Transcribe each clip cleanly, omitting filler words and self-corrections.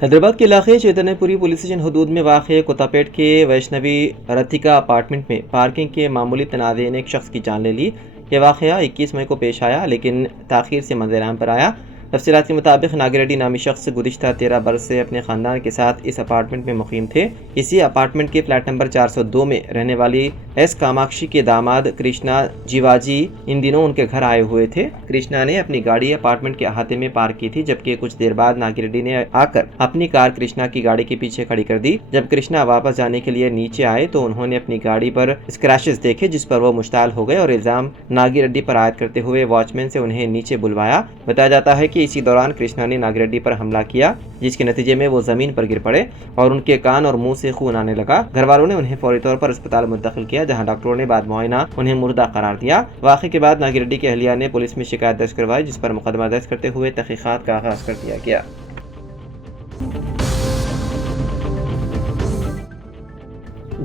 حیدرآباد کے علاقے چیتنیہ پوری پولیس اسٹیشن حدود میں واقع کوتاپیٹ کے ویشنوی رتھیکا اپارٹمنٹ میں پارکنگ کے معمولی تنازع نے ایک شخص کی جان لے لی۔ یہ واقعہ 21 مئی کو پیش آیا لیکن تاخیر سے منظر عام پر آیا۔ تفصیلات کے مطابق ناگی ریڈی نامی شخص گزشتہ 13 برس سے اپنے خاندان کے ساتھ اس اپارٹمنٹ میں مقیم تھے۔ اسی اپارٹمنٹ کے فلیٹ نمبر 402 میں رہنے والی ایس کاماکشی کے داماد کرشنا جیواجی ان دنوں ان کے گھر آئے ہوئے تھے۔ کرشنا نے اپنی گاڑی اپارٹمنٹ کے احاطے میں پارک کی تھی، جبکہ کچھ دیر بعد ناگی ریڈی نے آ کر اپنی کار کرشنا کی گاڑی کے پیچھے کھڑی کر دی۔ جب کرشنا واپس جانے کے لیے نیچے آئے تو انہوں نے اپنی گاڑی پر اسکریچز دیکھے، جس پر وہ مشتعل ہو گئے اور الزام ناگی ریڈی پر عائد کرتے ہوئے واچ مین سے انہیں نیچے بلوایا۔ بتایا جاتا ہے کہ اسی دوران کرشنا نے ناگی ریڈی پر حملہ کیا، جس کے نتیجے میں وہ زمین پر گر پڑے اور ان کے کان اور منہ سے خون آنے لگا۔ گھر والوں نے انہیں فوری طور پر اسپتال منتقل کیا، جہاں ڈاکٹروں نے بعد معائنہ انہیں مردہ قرار دیا۔ واقعے کے بعد ناگی ریڈی کے اہلیہ نے پولیس میں شکایت درج کروائی، جس پر مقدمہ درج کرتے ہوئے تحقیقات کا آغاز کر دیا گیا۔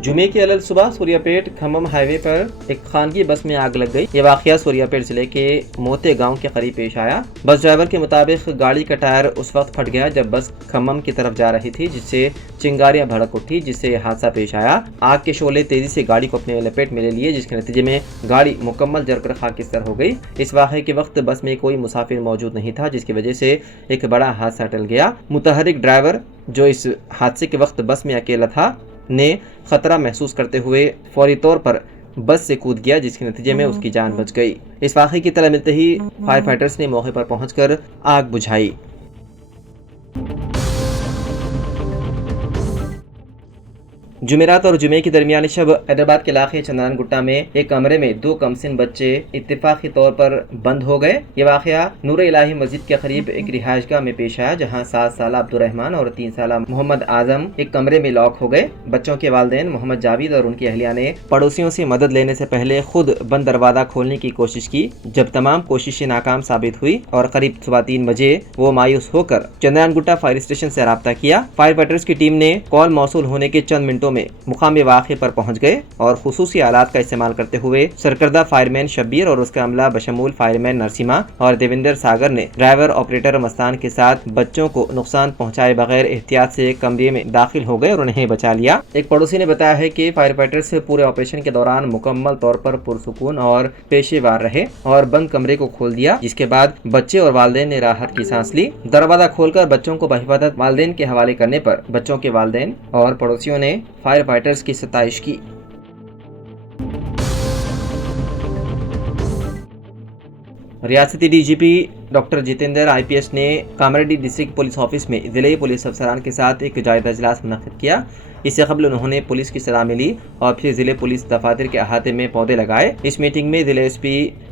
جمعے کی علل صبح سوریا پیٹ کھمم ہائی وے پر ایک خانگی بس میں آگ لگ گئی۔ یہ واقعہ سوریا پیٹ ضلع کے موتے گاؤں کے قریب پیش آیا۔ بس ڈرائیور کے مطابق گاڑی کا ٹائر اس وقت پھٹ گیا جب بس کھمم کی طرف جا رہی تھی، جس سے چنگاریاں بھڑک اٹھی، جس سے یہ حادثہ پیش آیا۔ آگ کے شعلے تیزی سے گاڑی کو اپنے لپیٹ میں لے لیے، جس کے نتیجے میں گاڑی مکمل جل کر خاکستر ہو گئی۔ اس واقعے کے وقت بس میں کوئی مسافر موجود نہیں تھا، جس کی وجہ سے ایک بڑا حادثہ ٹل گیا۔ متحرک ڈرائیور، جو اس حادثے کے وقت بس میں اکیلا تھا، نے خطرہ محسوس کرتے ہوئے فوری طور پر بس سے کود گیا، جس کے نتیجے میں اس کی جان بچ گئی۔ اس واقعے کی اطلاع ملتے ہی فائر فائٹرز نے موقع پر پہنچ کر آگ بجھائی۔ جمعرات اور جمعے کی درمیانی شب حیدرآباد کے علاقے چندران گٹا میں ایک کمرے میں 2 کمسن بچے اتفاقی طور پر بند ہو گئے۔ یہ واقعہ نور الہی مسجد کے قریب ایک رہائش گاہ میں پیش آیا، جہاں 7 سالہ عبدالرحمان اور 3 سالہ محمد اعظم ایک کمرے میں لاک ہو گئے۔ بچوں کے والدین محمد جاوید اور ان کی اہلیہ نے پڑوسیوں سے مدد لینے سے پہلے خود بند دروازہ کھولنے کی کوشش کی۔ جب تمام کوششیں ناکام ثابت ہوئی اور قریب 3:15 بجے وہ مایوس ہو کر چندران گٹا فائر اسٹیشن سے رابطہ کیا۔ فائر فائٹرز کی ٹیم نے کال موصول ہونے کے چند منٹوں میں مقام واقعے پر پہنچ گئے اور خصوصی آلات کا استعمال کرتے ہوئے سرکردہ فائر مین شبیر اور اس کا عملہ بشمول فائر مین نرسیما اور دیویندر ساگر نے ڈرائیور آپریٹر مستان کے ساتھ بچوں کو نقصان پہنچائے بغیر احتیاط سے کمرے میں داخل ہو گئے اور انہیں بچا لیا۔ ایک پڑوسی نے بتایا ہے کہ فائر فائٹرز پورے آپریشن کے دوران مکمل طور پر پرسکون اور پیشے وار رہے اور بند کمرے کو کھول دیا، جس کے بعد بچے اور والدین نے راحت کی سانس لی۔ دروازہ کھول کر بچوں کو بحفاظت والدین کے حوالے کرنے پر بچوں کے والدین اور پڑوسیوں نے فائر فائٹرز کی ستائش کی۔ ریاستی D G P doctor Jitender IPS نے کامریڈی ڈسٹرکٹ پولیس آفس میں ضلعی پولیس افسران کے ساتھ ایک جائزہ اجلاس منعقد کیا۔ اس سے قبل انہوں نے پولیس کی سلامی لی اور پھر ضلع پولیس دفاتر کے احاطے میں پودے لگائے۔ اس میٹنگ میں ضلع SP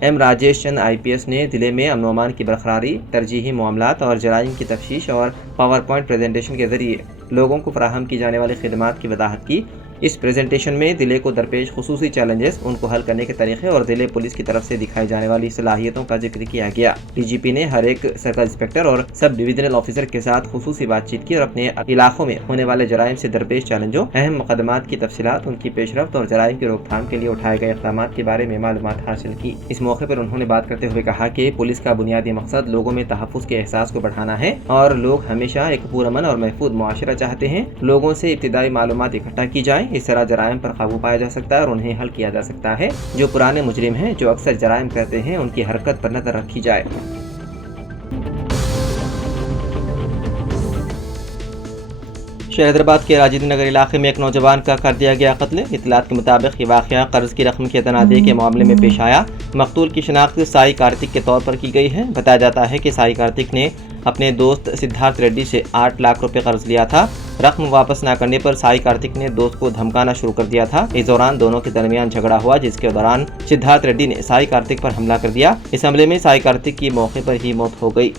M راجیش چند IPS نے ضلع میں امن و امان کی برقراری، ترجیحی معاملات اور جرائم کی تفتیش اور پاور پوائنٹ پریزنٹیشن کے ذریعے لوگوں کو فراہم کی جانے والی خدمات کی وضاحت کی۔ اس پریزنٹیشن میں ضلع کو درپیش خصوصی چیلنجز، ان کو حل کرنے کے طریقے اور ضلع پولیس کی طرف سے دکھائی جانے والی صلاحیتوں کا ذکر کیا گیا۔ DGP نے ہر ایک سرکل انسپکٹر اور سب ڈویژنل آفیسر کے ساتھ خصوصی بات چیت کی اور اپنے علاقوں میں ہونے والے جرائم سے درپیش چیلنجوں، اہم مقدمات کی تفصیلات، ان کی پیش رفت اور جرائم کی روک تھام کے لیے اٹھائے گئے اقدامات کے بارے میں معلومات حاصل کی۔ اس موقع پر انہوں نے بات کرتے ہوئے کہا کہ پولیس کا بنیادی مقصد لوگوں میں تحفظ کے احساس کو بڑھانا ہے اور لوگ ہمیشہ ایک پرامن اور محفوظ معاشرہ چاہتے ہیں۔ لوگوں سے ابتدائی معلومات اکٹھا کی جائیں، اس طرح جرائم پر قابو پایا جا سکتا ہے اور انہیں حل کیا جا سکتا ہے۔ جو پرانے مجرم ہیں، جو اکثر جرائم کرتے ہیں، ان کی حرکت پر نظر رکھی جائے۔ شہر حیدرآباد کے راجندر نگر علاقے میں ایک نوجوان کا کر دیا گیا قتل۔ اطلاعات کے مطابق یہ واقعہ قرض کی رقم کے تنازع کے معاملے میں پیش آیا۔ مقتول کی شناخت سائی کارتک کے طور پر کی گئی ہے۔ بتایا جاتا ہے کہ سائی کارتک نے اپنے دوست سدھارتھ ریڈی سے 8 لاکھ روپے قرض لیا تھا۔ رقم واپس نہ کرنے پر سائی کارتک نے دوست کو دھمکانا شروع کر دیا تھا۔ اس دوران دونوں کے درمیان جھگڑا ہوا، جس کے دوران سدھارتھ ریڈی نے سائی کارتک پر حملہ کر دیا۔ اس حملے میں سائی کارتک کی موقع پر ہی موت ہو گئی۔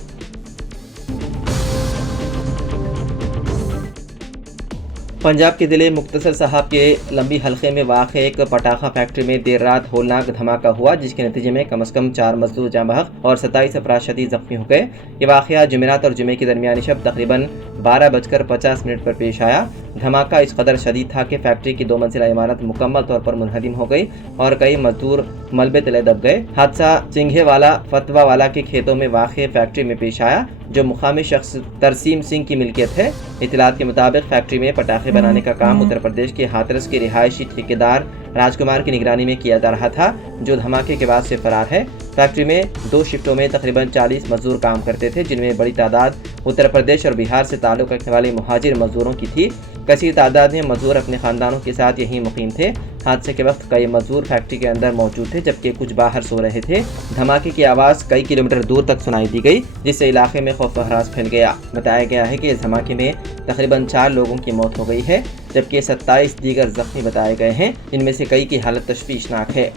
पंजाब के ज़िले मुख्तसर साहब के लंबी हल्के में वाक़ एक पटाखा फैक्ट्री में देर रात होलनाक धमाका हुआ, जिसके नतीजे में कम से कम 4 मजदूर जाँ बहक और 27 अफराद शदीद जख्मी हो गए। ये वाक़या जुमेरात और जुमे की दरमियानी शब तकरीबन 12:50 पर पेश आया। धमाका इस कदर शदीद था कि फैक्ट्री की 2 मंजिला इमारत मुकम्मल तौर पर मुनहदिम हो गई और कई मजदूर मलबे तले दब गए। हादसा सिंघेवाला फतवावाला के खेतों में वाक़ फैक्ट्री में पेश आया, जो मुकामी शख्स तरसीम सिंह की मिल्कियत है। इतलात के मुताबिक फैक्ट्री में पटाखे बनाने का काम उत्तर प्रदेश के हाथरस के रिहायशी ठेकेदार राजकुमार की निगरानी में किया जा रहा था, जो धमाके के बाद से फरार है। फैक्ट्री में 2 शिफ्टों में तकरीबन 40 मजदूर काम करते थे, जिनमें बड़ी तादाद उत्तर प्रदेश और बिहार से ताल्लुक़ रखने वाले मुहाजिर मजदूरों की थी। कसीर तादाद में मजदूर अपने खानदानों के साथ यहीं मुकीम थे। हादसे के वक्त कई मजदूर फैक्ट्री के अंदर मौजूद थे, जबकि कुछ बाहर सो रहे थे। धमाके की आवाज़ कई किलोमीटर दूर तक सुनाई दी गई, जिससे इलाके में खौफ व हरास फैल गया। बताया गया है कि इस धमाके में तकरीबन 4 लोगों की मौत हो गई है, जबकि 27 दीगर जख्मी बताए गए हैं, इनमें से कई की हालत तशवीशनाक है।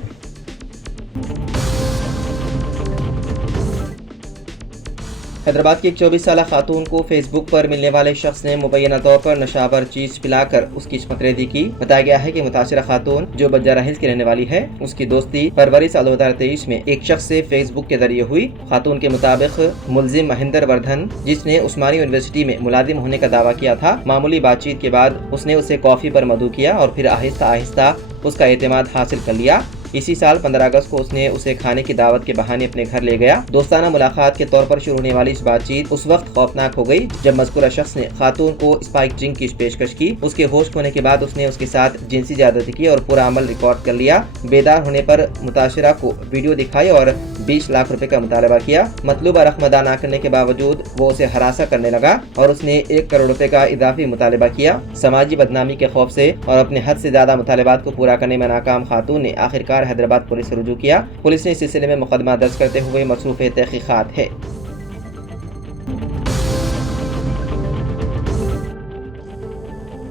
हैदराबाद की एक 24 साल खातून को फेसबुक पर मिलने वाले शख्स ने मुबैना तौर पर नशावर चीज पिलाकर उसकी इस्मत-रेज़ी की। बताया गया है कि मुतासिरा खातून, जो बंजारा हिल्स की रहने वाली है, उसकी दोस्ती फरवरी साल 2023 में एक शख्स से फेसबुक के जरिए हुई। खातून के मुताबिक मुलजिम महेंद्र वर्धन, जिसने उस्मानी यूनिवर्सिटी में मुलाजिम होने का दावा किया था, मामूली बातचीत के बाद उसने उसे कॉफी पर मदऊ किया और फिर आहिस्ता आहिस्ता उसका एतमाद हासिल कर लिया। इसी साल 15 अगस्त को उसने उसे खाने की दावत के बहाने अपने घर ले गया। दोस्ताना मुलाकात के तौर पर शुरू होने वाली इस बातचीत उस वक्त खौफनाक हो गई जब मज़कूरा शख्स ने खातून को स्पाइक ड्रिंक की पेशकश की। उसके होश होने के बाद उसने उसके साथ जिनसी ज्यादती की और पूरा अमल रिकॉर्ड कर लिया। बेदार होने पर मुताशिरा को वीडियो दिखाई और 20 लाख रुपए का मुतालबा किया। मतलूबा रकम अदा न करने के बावजूद वो उसे हरासा करने लगा और उसने 1 करोड़ रुपए का इजाफी मुतालबा किया। समाजी बदनामी के खौफ से और अपने हद से ज्यादा मुतालबात को पूरा करने में नाकाम खातून ने आखिरकार हैदराबाद पुलिस से रुजू किया। पुलिस ने इस सिलसिले में मुकदमा दर्ज करते हुए मसरूफ तहकीकात है।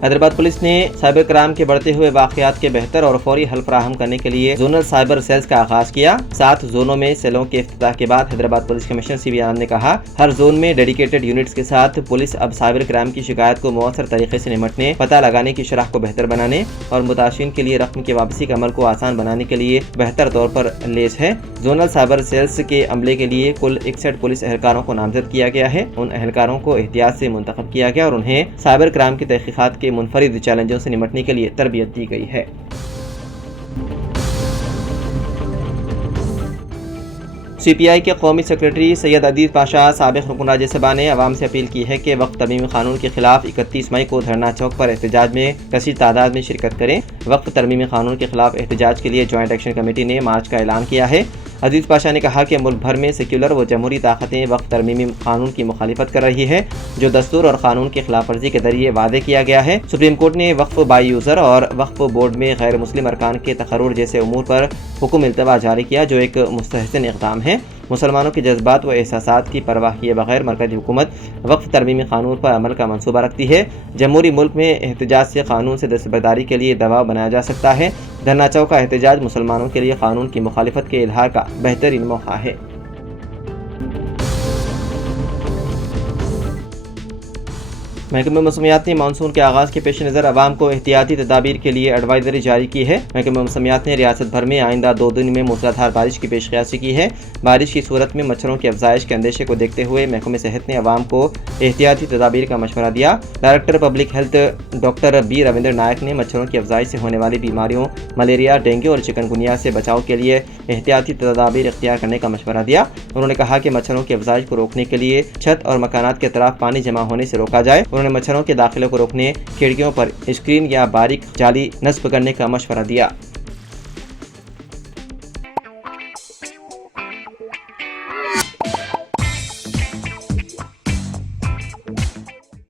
हैदराबाद पुलिस ने साइबर क्राइम के बढ़ते हुए वाक़यात के बेहतर और फौरी हल फराहम करने के लिए जोनल साइबर सेल्स का आगाज किया। 7 जोनों में सेलों के इफ्तिताह के बाद हैदराबाद पुलिस कमिश्नर सीबी आनंद ने कहा, हर जोन में डेडिकेटेड यूनिट्स के साथ पुलिस अब साइबर क्राइम की शिकायत को मौसर तरीके से निपटने, पता लगाने की शरह को बेहतर बनाने और मुताशिरीन के लिए रकम की वापसी के अमल को आसान बनाने के लिए बेहतर तौर पर लेस है। जोनल साइबर सेल्स के अमले के लिए कुल 61 पुलिस एहलकारों को नामजद किया गया है। उन एहलकारों को एहतियात से मुंतखब किया गया और उन्हें साइबर क्राइम की तहकीकात के मुनफरिद चैलेंजों से निपटने के लिए तरबियत दी गई है। CPI के कौमी सेक्रेटरी सैयद अदील पाशा साबिक़ रुकन राज्यसभा ने अवाम से अपील की है कि वक्फ तरमीमी कानून के खिलाफ 31 मई को धरना चौक पर एहतजाज में कसीर तादाद में शिरकत करें। वक्फ तरमीमी कानून के खिलाफ एहतजाज के लिए जॉइंट एक्शन कमेटी ने मार्च का ऐलान किया है। अजीज पाशा ने कहा कि मुल्क भर में सेक्युलर व जमहूरी ताकतें वक्फ तरमीमी कानून की मुखालिफत कर रही है, जो दस्तूर और कानून की खिलाफ वर्जी के जरिए वादे किया गया है। सुप्रीम कोर्ट ने वक्फ बाई यूज़र और वक्फ बोर्ड में गैर मुस्लिम अरकान के तकर्रुर जैसे उमूर पर हुक्म इल्तवा जारी किया, जो एक मुस्तहसन इक़दाम है। मुसलमानों के जज्बात व एहसासात की परवाह किए बगैर मरकज़ी हुकूमत वक्फ तरमीमी कानून पर अमल का मंसूबा रखती है। जमहूरी मुल्क में एहतजाज से कानून से दस्तबरदारी के लिए दबाव बनाया जा सकता है। धरना चौक का एहतजाज मुसलमानों के लिए कानून की मुखालिफत के इजहार का बेहतरीन मौका है। महकमे मौसमियात ने मानसून के आगाज़ के पेश नज़र अवाम को एहतियाती तदाबीर के लिए एडवाइजरी जारी की है। महकमे मौसमियात ने रियासत भर में आइंदा 2 दिन में मूसलाधार बारिश की पेशकयासी की है। बारिश की सूरत में मच्छरों की अफजाइश के अंदेशे को देखते हुए महकमे सेहत ने अवाम को एहतियाती तदाबीर का मशवरा दिया। Director public health doctor B Ravindra Nayak ने मच्छरों की अफजाइश से होने वाली बीमारियों मलेरिया, डेंगू और चिकनगुनिया से बचाव के लिए एहतियाती तदाबीर इख्तियार करने का मशवरा दिया। उन्होंने कहा कि मच्छरों की अफजाइश को रोकने के लिए छत और मकानात के तरफ पानी जमा होने से रोका जाए। उन्होंने मच्छरों के दाखिले को रोकने खिड़कियों पर स्क्रीन या बारीक जाली नस्ब करने का मशवरा दिया।